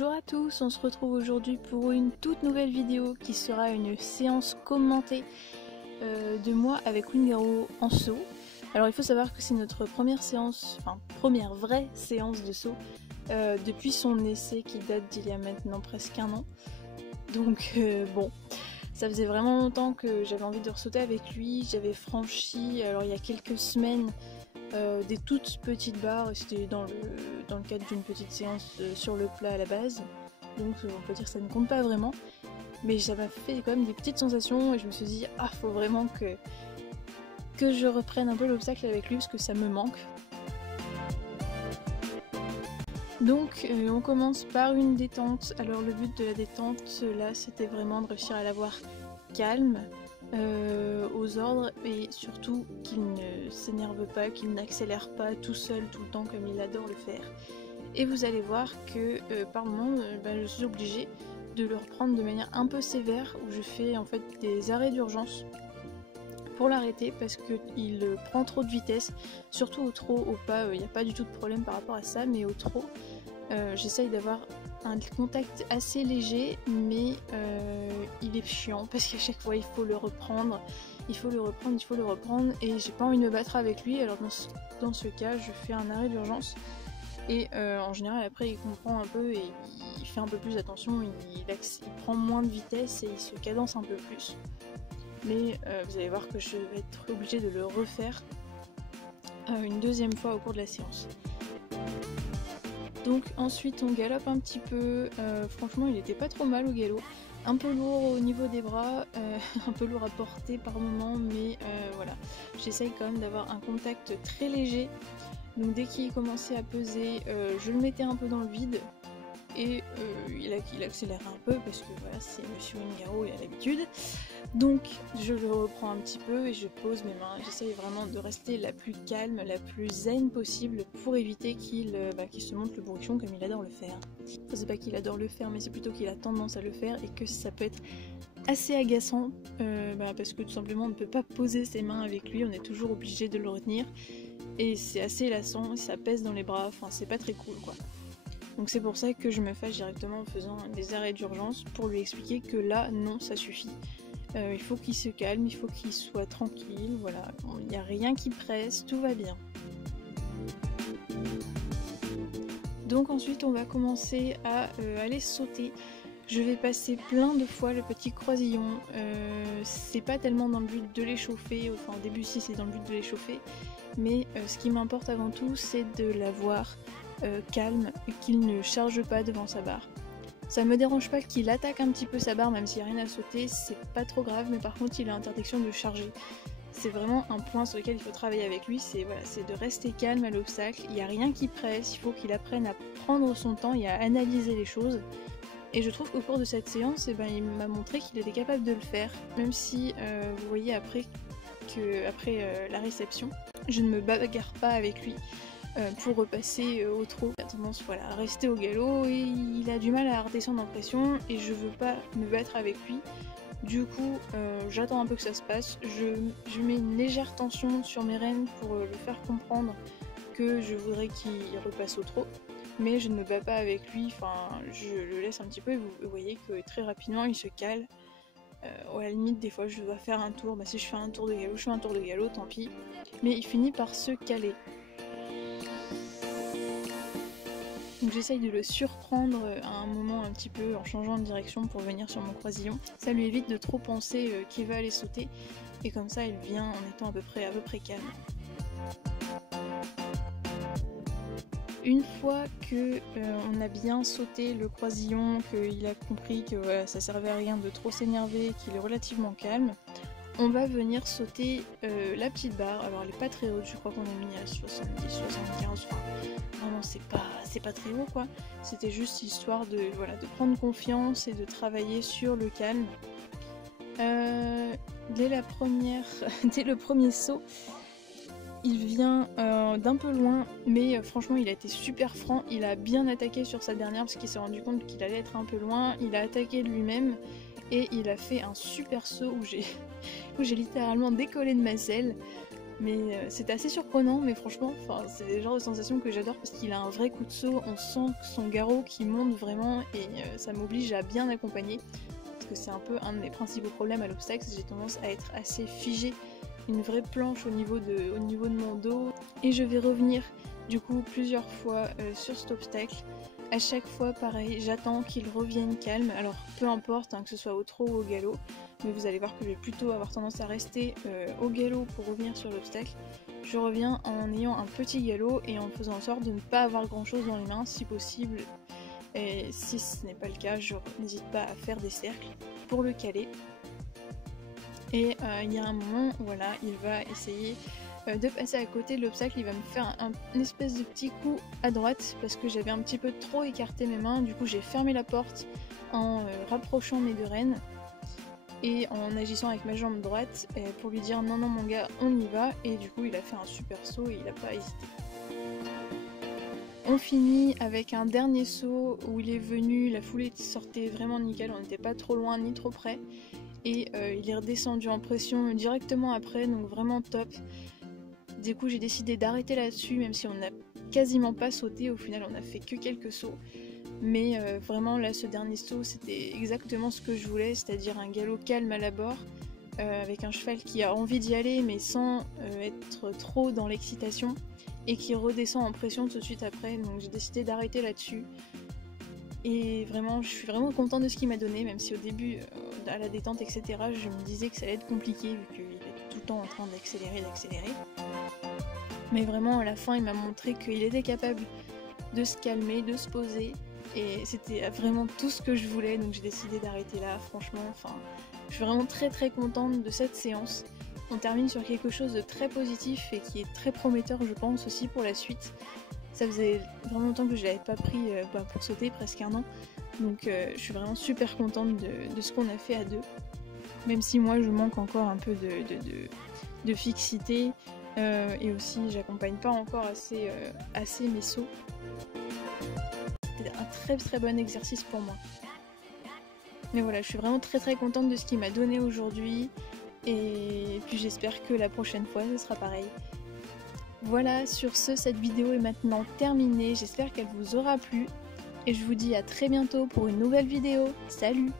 Bonjour à tous, on se retrouve aujourd'hui pour une toute nouvelle vidéo qui sera une séance commentée de moi avec Wingaro en saut. Alors il faut savoir que c'est notre première séance, enfin première vraie séance de saut depuis son essai qui date d'il y a maintenant presque un an. Donc bon, ça faisait vraiment longtemps que j'avais envie de ressauter avec lui. J'avais franchi, alors il y a quelques semaines, des toutes petites barres, c'était dans le cadre d'une petite séance sur le plat à la base, donc on peut dire que ça ne compte pas vraiment, mais ça m'a fait quand même des petites sensations et je me suis dit ah faut vraiment que je reprenne un peu l'obstacle avec lui parce que ça me manque. Donc on commence par une détente. Alors le but de la détente là c'était vraiment de réussir à l'avoir calme, aux ordres, et surtout qu'il ne s'énerve pas, qu'il n'accélère pas tout seul tout le temps comme il adore le faire. Et vous allez voir que par moments je suis obligée de le reprendre de manière un peu sévère, où je fais en fait des arrêts d'urgence pour l'arrêter parce qu'il prend trop de vitesse, surtout au trot. Au pas il n'y a pas du tout de problème par rapport à ça, mais au trot j'essaye d'avoir un contact assez léger, mais il est chiant parce qu'à chaque fois il faut le reprendre, il faut le reprendre, et j'ai pas envie de me battre avec lui. Alors dans ce cas je fais un arrêt d'urgence et en général après il comprend un peu et il fait un peu plus attention, il prend moins de vitesse et il se cadence un peu plus. Mais vous allez voir que je vais être obligée de le refaire une deuxième fois au cours de la séance. Donc ensuite on galope un petit peu, franchement il était pas trop mal au galop, un peu lourd au niveau des bras, un peu lourd à porter par moment, mais voilà, j'essaye quand même d'avoir un contact très léger. Donc dès qu'il commençait à peser, je le mettais un peu dans le vide, et il accélérait un peu parce que voilà, c'est Monsieur Wingaro, il a l'habitude. Donc je le reprends un petit peu et je pose mes mains. J'essaye vraiment de rester la plus calme, la plus zen possible pour éviter qu'il se monte le bourrichon comme il adore le faire. Enfin, c'est pas qu'il adore le faire, mais c'est plutôt qu'il a tendance à le faire et que ça peut être assez agaçant parce que tout simplement on ne peut pas poser ses mains avec lui, on est toujours obligé de le retenir et c'est assez lassant, ça pèse dans les bras, enfin c'est pas très cool quoi. Donc c'est pour ça que je me fâche directement en faisant des arrêts d'urgence pour lui expliquer que là non, ça suffit. Il faut qu'il se calme, il faut qu'il soit tranquille, voilà, il n'y a rien qui presse, tout va bien. Donc ensuite on va commencer à aller sauter. Je vais passer plein de fois le petit croisillon, c'est pas tellement dans le but de l'échauffer, enfin au début si c'est dans le but de l'échauffer, mais ce qui m'importe avant tout c'est de l'avoir calme et qu'il ne charge pas devant sa barre. Ça me dérange pas qu'il attaque un petit peu sa barre même s'il n'y a rien à sauter, c'est pas trop grave, mais par contre il a interdiction de charger. C'est vraiment un point sur lequel il faut travailler avec lui, c'est voilà, de rester calme à l'obstacle, il n'y a rien qui presse, il faut qu'il apprenne à prendre son temps et à analyser les choses. Et je trouve qu'au cours de cette séance, il m'a montré qu'il était capable de le faire, même si vous voyez après la réception, je ne me bagarre pas avec lui pour repasser au trot. Il a tendance à rester au galop et il a du mal à redescendre en pression et je veux pas me battre avec lui. Du coup j'attends un peu que ça se passe, je mets une légère tension sur mes rênes pour le faire comprendre que je voudrais qu'il repasse au trot, mais je ne me bats pas avec lui, enfin je le laisse un petit peu et vous voyez que très rapidement il se cale. À la limite des fois je dois faire un tour, si je fais un tour de galop, je fais un tour de galop, tant pis, mais il finit par se caler. Donc j'essaye de le surprendre à un moment un petit peu en changeant de direction pour venir sur mon croisillon. Ça lui évite de trop penser qu'il va aller sauter, et comme ça il vient en étant à peu près calme. Une fois que on a bien sauté le croisillon, qu'il a compris que voilà, ça servait à rien de trop s'énerver, qu'il est relativement calme, on va venir sauter la petite barre. Alors elle est pas très haute, je crois qu'on a mis à 70, 75, enfin vraiment c'est pas très haut quoi. C'était juste histoire de prendre confiance et de travailler sur le calme. Dès le premier saut, il vient d'un peu loin, mais franchement il a été super franc, il a bien attaqué sur sa dernière parce qu'il s'est rendu compte qu'il allait être un peu loin, il a attaqué de lui-même et il a fait un super saut où j'ai littéralement décollé de ma selle. Mais c'est assez surprenant, mais franchement, c'est le genre de sensation que j'adore parce qu'il a un vrai coup de saut, on sent son garrot qui monte vraiment et ça m'oblige à bien accompagner. Parce que c'est un peu un de mes principaux problèmes à l'obstacle, j'ai tendance à être assez figée, une vraie planche au niveau de mon dos. Et je vais revenir du coup plusieurs fois sur cet obstacle. À chaque fois pareil, j'attends qu'il revienne calme, alors peu importe que ce soit au trot ou au galop, mais vous allez voir que je vais plutôt avoir tendance à rester au galop pour revenir sur l'obstacle. Je reviens en ayant un petit galop et en faisant en sorte de ne pas avoir grand chose dans les mains si possible. Et si ce n'est pas le cas, je n'hésite pas à faire des cercles pour le caler. Et il y a un moment, voilà, il va essayer de passer à côté de l'obstacle, il va me faire une espèce de petit coup à droite parce que j'avais un petit peu trop écarté mes mains, du coup j'ai fermé la porte en rapprochant mes deux rênes et en agissant avec ma jambe droite pour lui dire non mon gars on y va, et du coup il a fait un super saut et il n'a pas hésité. On finit avec un dernier saut où il est venu, la foulée sortait vraiment nickel, on n'était pas trop loin ni trop près et il est redescendu en pression directement après, donc vraiment top. Du coup j'ai décidé d'arrêter là-dessus, même si on n'a quasiment pas sauté, au final on a fait que quelques sauts. Mais vraiment là ce dernier saut c'était exactement ce que je voulais, c'est-à-dire un galop calme à l'abord, avec un cheval qui a envie d'y aller mais sans être trop dans l'excitation, et qui redescend en pression tout de suite après, donc j'ai décidé d'arrêter là-dessus. Et vraiment je suis vraiment contente de ce qu'il m'a donné, même si au début à la détente etc je me disais que ça allait être compliqué vu qu'il était tout le temps en train d'accélérer. Mais vraiment à la fin il m'a montré qu'il était capable de se calmer, de se poser, et c'était vraiment tout ce que je voulais, donc j'ai décidé d'arrêter là. Franchement, je suis vraiment très contente de cette séance. On termine sur quelque chose de très positif et qui est très prometteur je pense aussi pour la suite. Ça faisait vraiment longtemps que je l'avais pas pris pour sauter, presque un an, donc je suis vraiment super contente de ce qu'on a fait à deux. Même si moi je manque encore un peu de fixité, et aussi j'accompagne pas encore assez mes sauts. C'était un très bon exercice pour moi. Mais voilà, je suis vraiment très contente de ce qu'il m'a donné aujourd'hui, et puis j'espère que la prochaine fois ce sera pareil. Voilà, sur ce, cette vidéo est maintenant terminée, j'espère qu'elle vous aura plu, et je vous dis à très bientôt pour une nouvelle vidéo. Salut!